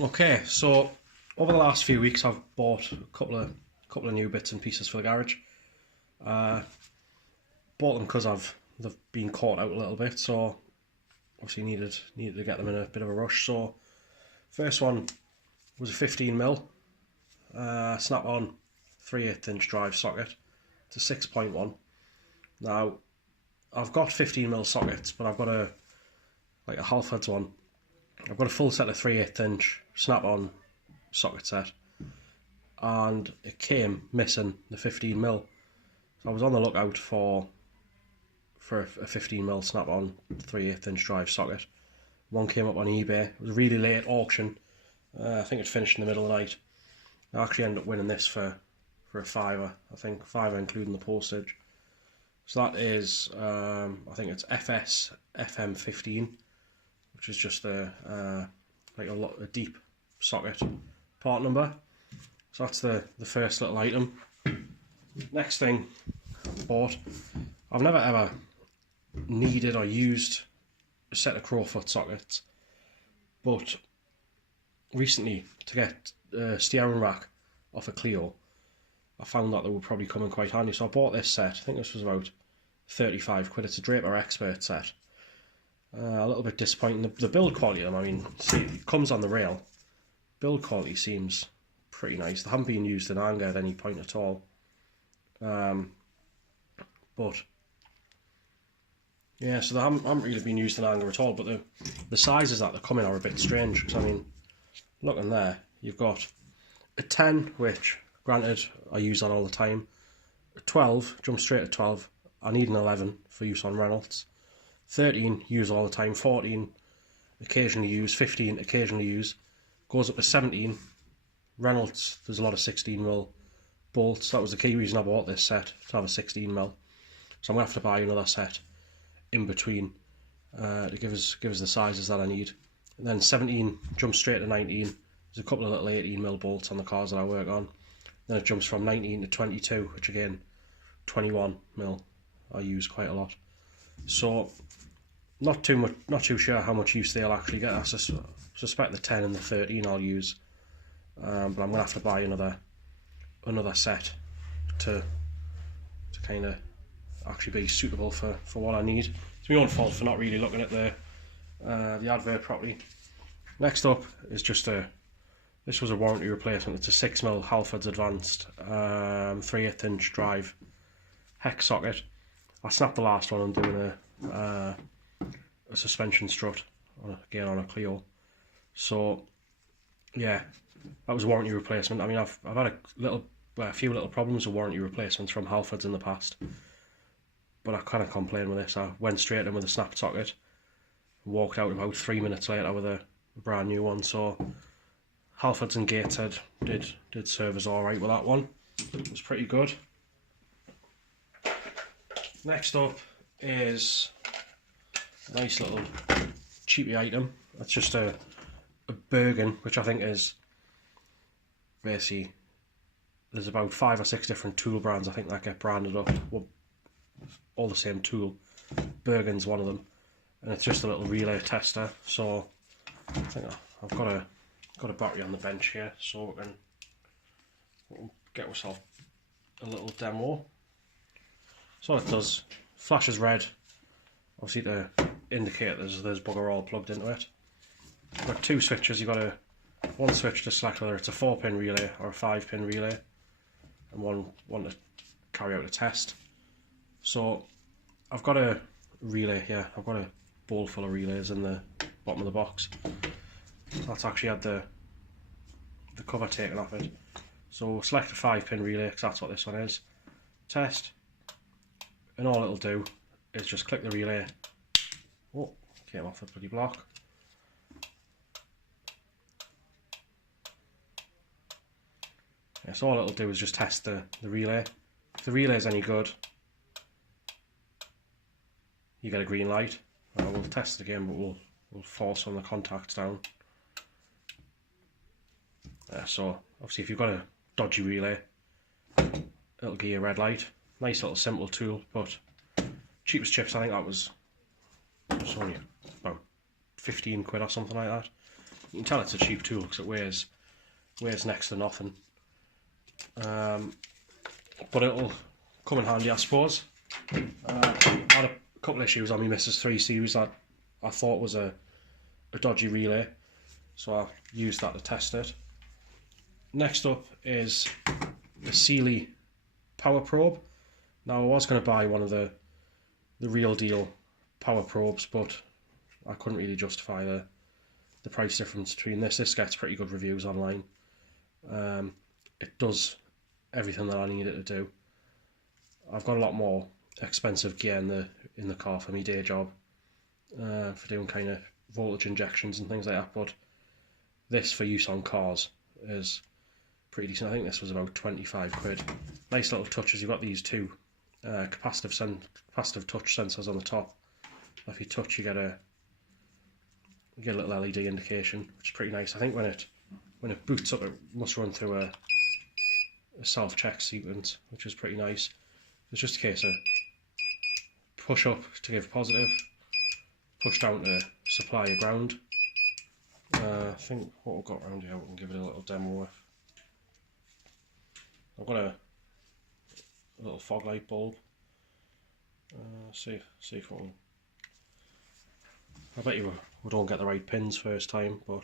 Okay, so over the last few weeks, I've bought a couple of new bits and pieces for the garage. Bought them because they've been caught out a little bit, so obviously needed to get them in a bit of a rush. So first one was a 15mm snap-on 3/8 inch drive socket to 6.1. Now I've got 15mm sockets, but I've got a Halfords one. I've got a full set of 3/8 inch snap-on socket set, and it came missing the 15mm. So I was on the lookout for a 15mm snap-on 3/8 inch drive socket. One came up on eBay. It was a really late auction. I think it finished in the middle of the night. I actually ended up winning this for a £5. I think £5 including the postage. So that is I think it's FS FM15, which is just a deep socket part number. So that's the first little item. Next thing I bought, I've never ever needed or used a set of Crowfoot sockets, but recently, to get a steering rack off a Clio, I found that they would probably come in quite handy. So I bought this set. I think this was about 35 quid. It's a Draper Expert set. A little bit disappointing. The build quality of them, I mean, see, it comes on the rail. Build quality seems pretty nice. They haven't been used in anger at any point at all. But yeah, so they haven't really been used in anger at all. But the sizes that they're coming are a bit strange. Because I mean, looking there, you've got a 10, which granted I use that all the time. A 12, jump straight to 12. I need an 11 for use on Reynolds. 13, use all the time. 14, occasionally use. 15, occasionally use. Goes up to 17. Reynolds, there's a lot of 16mm bolts. That was the key reason I bought this set, to have a 16mm. So I'm going to have to buy another set in between to give us the sizes that I need. And then 17 jumps straight to 19. There's a couple of little 18mm bolts on the cars that I work on. Then it jumps from 19 to 22, which again, 21mm I use quite a lot. So not too sure how much use they'll actually get. I suspect the 10 and the 13 I'll use, but I'm gonna have to buy another set to kind of actually be suitable for what I need. It's my own fault for not really looking at the advert properly. Next up is just this was a warranty replacement. It's a 6mm Halfords Advanced 3/8 inch drive hex socket. I snapped the last one on doing a suspension strut again on a Clio. So yeah, that was a warranty replacement. I mean, I've had a few little problems with warranty replacements from Halfords in the past, but I kind of complained with this. I went straight in with a snapped socket, walked out about 3 minutes later with a brand new one. So Halfords and Gateshead did serve us alright with that one. It was pretty good. Next up is a nice little cheapy item. That's just a Bergen, which I think is basically, there's about 5 or 6 different tool brands I think that get branded up, well, all the same tool. Bergen's one of them, and it's just a little relay tester. So I think I've got a battery on the bench here, so we can get myself a little demo. So it does, flashes red, obviously to indicate there's bugger all plugged into it. You've got 2 switches. You've got one switch to select whether it's a 4-pin relay or a 5-pin relay, and one to carry out a test. So I've got a relay here. I've got a bowl full of relays in the bottom of the box. That's actually had the cover taken off it. So select a 5-pin relay, because that's what this one is. Test, and all it'll do is just click the relay. Oh, came off the bloody block. Yeah, so all it'll do is just test the relay. If the relay is any good, you get a green light. We'll test it again, but we'll force some of the contacts down. So obviously if you've got a dodgy relay, it'll give you a red light. Nice little simple tool, but cheapest chips, I think that was only about 15 quid or something like that. You can tell it's a cheap tool because it weighs next to nothing. But it'll come in handy, I suppose. I had a couple of issues on my Mrs. 3 series that I thought was a dodgy relay, so I used that to test it. Next up is the Sealy power probe. Now I was going to buy one of the real deal power probes, but I couldn't really justify the price difference between this. This gets pretty good reviews online. It does everything that I need it to do. I've got a lot more expensive gear in the car for my day job, for doing kind of voltage injections and things like that, but this for use on cars is pretty decent. I think this was about 25 quid. Nice little touches. You've got these two capacitive touch sensors on the top. If you touch, you get a little LED indication, which is pretty nice. I think when it boots up, it must run through a self-check sequence, which is pretty nice. It's just a case of push up to give positive, push down to supply a ground. I think what we've got around here, we can give it a little demo with. I've got a little fog light bulb. See if we can. I bet you we don't get the right pins first time, but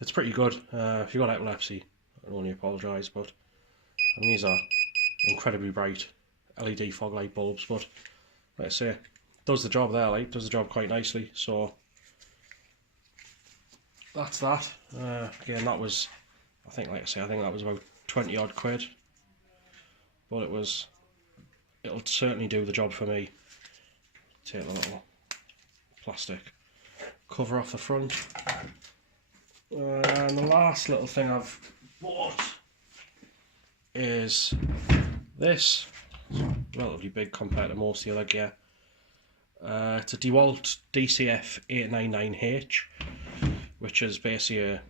it's pretty good. If you've got epilepsy, I can only apologise, but I mean, these are incredibly bright LED fog light bulbs, but like I say, does the job there, does the job quite nicely. So that's that. Again, that was, I think that was about 20 odd quid, but it'll certainly do the job for me. Take the little plastic cover off the front. And the last little thing I've bought is this. It's relatively big compared to most of the other gear. It's a Dewalt DCF 899H, which is basically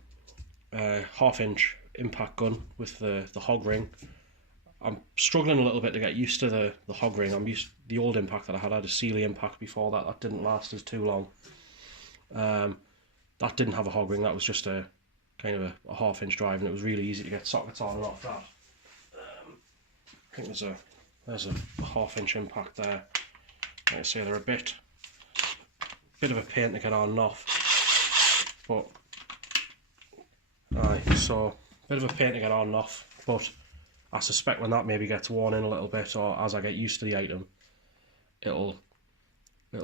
a half-inch impact gun with the hog ring. I'm struggling a little bit to get used to the hog ring. I'm used the old impact that I had a Sealy impact before that. That didn't last us too long. That didn't have a hog ring. That was just a kind of a half-inch drive, and it was really easy to get sockets on and off that. I think there's a half-inch impact there. Like I say, they're a bit of a pain to get on and off, but so a bit of a pain to get on and off. But I suspect when that maybe gets worn in a little bit, or as I get used to the item, it'll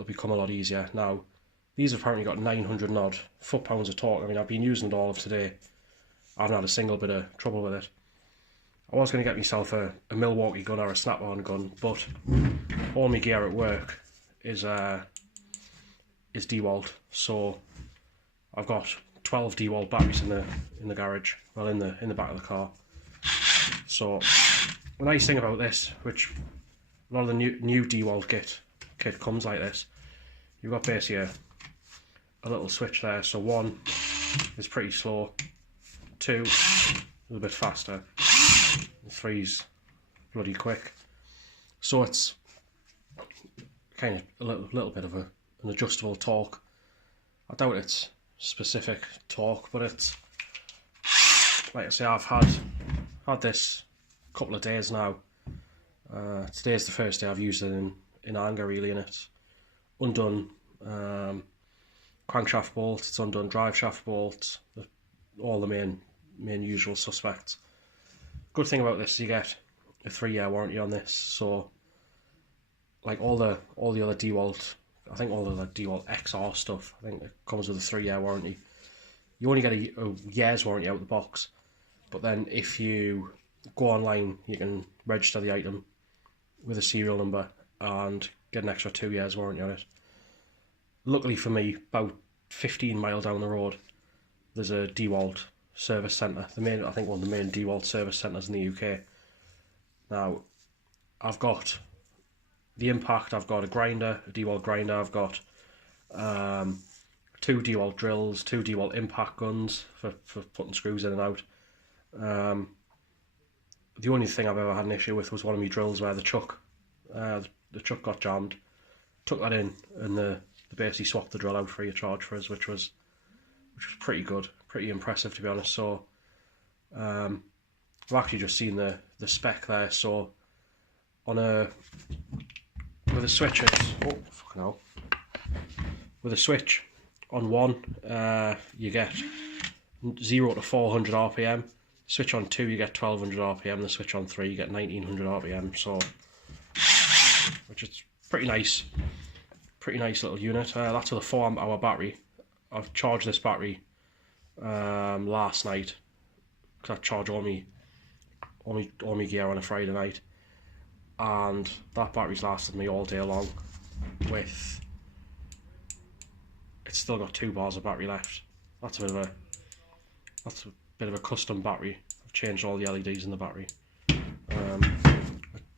become a lot easier. Now, these have apparently got 900 and odd foot-pounds of torque. I mean, I've been using it all of today. I haven't had a single bit of trouble with it. I was going to get myself a Milwaukee gun or a snap-on gun, but all my gear at work is Dewalt. So I've got 12 Dewalt batteries in the garage, well, in the back of the car. So the nice thing about this, which a lot of the new Dewalt kit comes like this, you've got basically a little switch there. So 1 is pretty slow, 2 a little bit faster, and 3's bloody quick. So it's kind of a little bit of an adjustable torque. I doubt it's specific torque, but it's, like I say, I've had this a couple of days now. Today's the first day I've used it in anger, really, and it's undone crankshaft bolts, it's undone drive shaft bolts, all the main usual suspects. Good thing about this is you get a 3-year warranty on this, so like all the other Dewalt, I think all the Dewalt XR stuff, I think it comes with a 3-year warranty. You only get a year's warranty out of the box, but then if you go online, you can register the item with a serial number and get an extra 2 years warranty on it. Luckily for me, about 15 miles down the road, there's a Dewalt service centre. I think one of the main Dewalt service centres in the UK. Now, I've got the Impact, I've got a grinder, a Dewalt grinder, I've got 2 Dewalt drills, 2 Dewalt Impact guns for putting screws in and out. The only thing I've ever had an issue with was one of my drills where the chuck the truck got jammed, took that in, and they basically swapped the drill out free of charge for us, which was pretty good, pretty impressive to be honest. So I've actually just seen the spec there. So with a switch, with a switch on one, you get 0 to 400 RPM. Switch on 2, you get 1200 RPM. The switch on 3, you get 1900 RPM. So, which is pretty nice little unit. That's with a 4 amp hour battery. I've charged this battery last night because I charge all my gear on a Friday night, and that battery's lasted me all day long. It's still got 2 bars of battery left. That's a bit of a custom battery. I've changed all the LEDs in the battery. I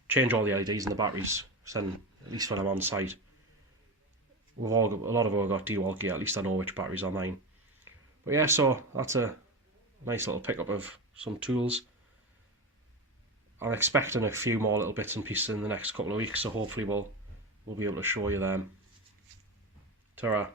change all the LEDs in the batteries, so then, at least when I'm on site. A lot of them have got Dewalt gear, at least I know which batteries are mine. But yeah, so that's a nice little pickup of some tools. I'm expecting a few more little bits and pieces in the next couple of weeks, so hopefully we'll be able to show you them. Ta-ra.